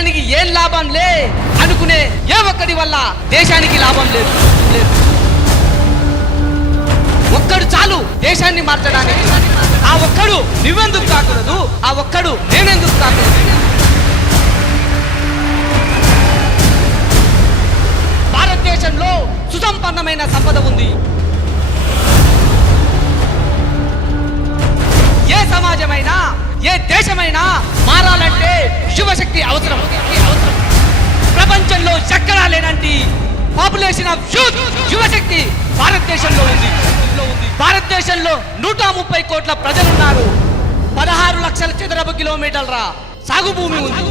దేశానికి ఏం లాభం లే అనుకునే ఏ ఒక్కడి వల్ల దేశానికి లాభం లేదు? లేదు. ఒక్కడు చాలు దేశాన్ని మార్చడానికి. ఆ ఒక్కడు నువ్వెందుకు కాకూడదు ఆ ఒక్కడు నేనెందుకు కాకూడదు భారతదేశంలో సుసంపన్నమైన సంపద ఉంది. ఏ దేశమైనా మారాలంటే శివశక్తి అవసరం. అవసరం. ప్రపంచంలో ఎక్కడా లేనంటి పాపులేషన్ ఆఫ్ యూత్ యువశక్తి భారతదేశంలో ఉంది. భారతదేశంలో నూట ముప్పై కోట్ల ప్రజలున్నారు. పదహారు లక్షల చదరపు కిలోమీటర్ల సాగు భూమి ఉంది.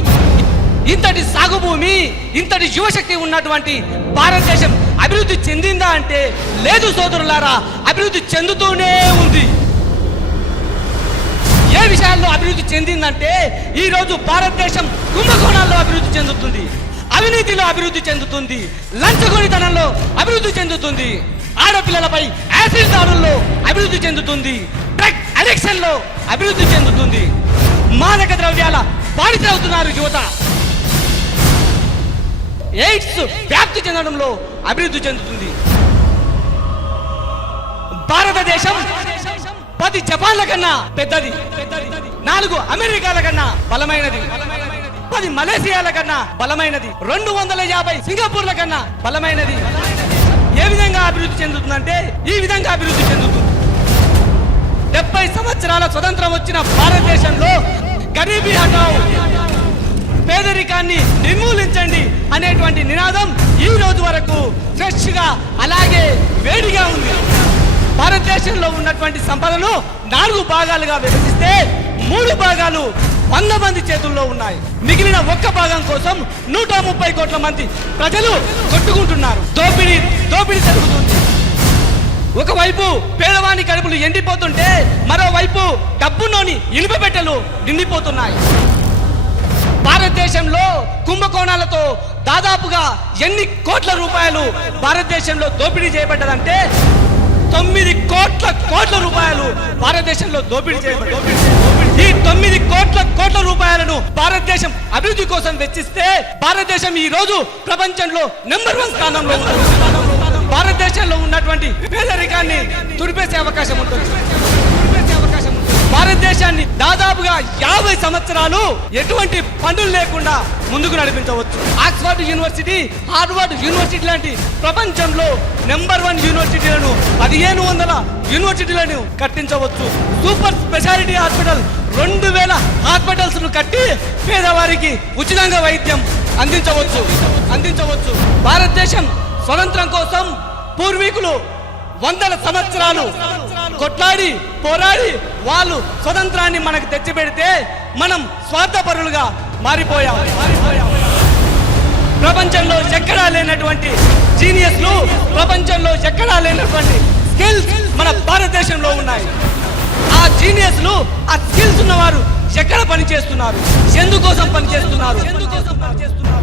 ఇంతటి సాగు భూమి ఇంతటి యువశక్తి ఉన్నటువంటి భారతదేశం అభివృద్ధి చెందిందా అంటే లేదు సోదరులారా అభివృద్ధి చెందుతూనే ఉంది. ఏ విషయాల్లో అభివృద్ధి చెందిందంటే ఈ రోజు భారతదేశం కుంభకోణాల్లో అభివృద్ధి చెందుతుంది అవినీతిలో అభివృద్ధి చెందుతుంది లంచగొడితనంలో అభివృద్ధి చెందుతుంది ఆడపిల్లలపై యాసిడ్ దాడుల్లో అభివృద్ధి చెందుతుంది డ్రగ్ అడిక్షన్లో అభివృద్ధి చెందుతుంది. మాదక ద్రవ్యాల బాధితులవుతున్నారు యువత. ఎయిడ్స్ వ్యాప్తి చెందడంలో అభివృద్ధి చెందుతుంది. భారతదేశం పది జపాన్ల కన్నా పెద్దది. నాలుగు అమెరికాల కన్నా బలమైనది. పది మలేసియాల కన్నా బలమైనది. రెండు వందల యాభై సింగపూర్ల కన్నా బలమైనది. ఏ విధంగా అభివృద్ధి చెందుతుందంటే ఈ విధంగా అభివృద్ధి చెందుతుంది. డెబ్బై సంవత్సరాల స్వతంత్రం వచ్చిన భారతదేశంలో గరీబీ హటావు పేదరికాన్ని నిర్మూలించండి అనేటువంటి నినాదం ఈ రోజు వరకు ఫ్రెష్గా అలాగే వేడిగా ఉంది. భారతదేశంలో ఉన్నటువంటి సంపదను నాలుగు భాగాలుగా విభజిస్తే మూడు భాగాలు వంద మంది చేతుల్లో ఉన్నాయి. మిగిలిన ఒక్క భాగం కోసం నూట ముప్పై కోట్ల మంది ప్రజలు కొట్టుకుంటున్నారు. దోపిడీ దోపిడీ జరుగుతుంది. ఒకవైపు పేదవాని కడుపులు ఎండిపోతుంటే మరోవైపు డబ్బులోని ఇనుప పెట్టెలు నిండిపోతున్నాయి. భారతదేశంలో కుంభకోణాలతో దాదాపుగా ఎన్ని కోట్ల రూపాయలు భారతదేశంలో దోపిడీ చేయబడ్డదంటే తొమ్మిది కోట్ల కోట్ల రూపాయలు భారతదేశంలో దోపిడీ చేయబడి ఈ తొమ్మిది కోట్ల కోట్ల రూపాయలను భారతదేశం అభివృద్ధి కోసం వెచ్చిస్తే భారతదేశం ఈ రోజు ప్రపంచంలో నెంబర్ వన్ స్థానంలో భారతదేశంలో ఉన్నటువంటి పేదరికాన్ని తుడిపేసే అవకాశం ఉంటుంది. భారతదేశాన్ని దాదాపుగా యాభై సంవత్సరాలు ఎటువంటి పనులు లేకుండా ముందుకు నడిపించవచ్చు. ఆక్స్ఫర్డ్ యూనివర్సిటీ హార్వర్డ్ యూనివర్సిటీ లాంటి ప్రపంచంలో నెంబర్ వన్ యూనివర్సిటీలను పదిహేను వందల యూనివర్సిటీలను కట్టించవచ్చు. సూపర్ స్పెషాలిటీ హాస్పిటల్ రెండు వేల హాస్పిటల్స్ను కట్టి పేదవారికి ఉచితంగా వైద్యం అందించవచ్చు. అందించవచ్చు. భారతదేశం స్వతంత్రం కోసం పూర్వీకులు వందల సంవత్సరాలు కొట్లాడి పోరాడి వాళ్ళు స్వతంత్రాన్ని మనకు తెచ్చిపెడితే మనం స్వార్థపరులుగా మారిపోయాం. ప్రపంచంలో ఎక్కడా లేనటువంటి జీనియస్లు ప్రపంచంలో ఎక్కడా లేనటువంటి స్కిల్స్ మన భారతదేశంలో ఉన్నాయి. ఆ జీనియస్లు ఆ స్కిల్స్ ఉన్నవారు ఎక్కడ పనిచేస్తున్నారు? ఎందుకోసం పనిచేస్తున్నారు?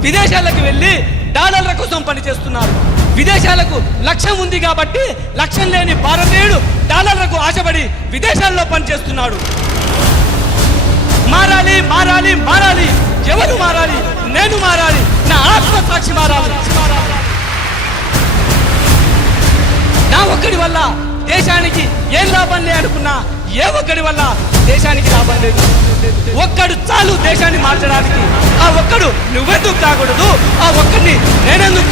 విదేశాలకు వెళ్ళి డాలర్ల కోసం పనిచేస్తున్నారు. విదేశాలకు లక్ష్యం ఉంది కాబట్టి లక్ష్యం లేని భారతీయుడు డాలర్లకు ఆశపడి విదేశాల్లో పనిచేస్తున్నాడు. మారాలి మారాలి మారాలి. ఎవరు మారాలి? నేను మారాలి. నా ఆత్మసాక్షి మారాలి. నా ఒక్కడి వల్ల దేశానికి ఏం లాభం లే అనుకున్నా ఏ ఒక్కడి వల్ల దేశానికి లాభం లేదు. ఒక్కడు చాలు దేశాన్ని మార్చడానికి. ఆ ఒక్కడు నువ్వెందుకు కాకూడదు ఆ ఒక్కడిని నేనెందుకు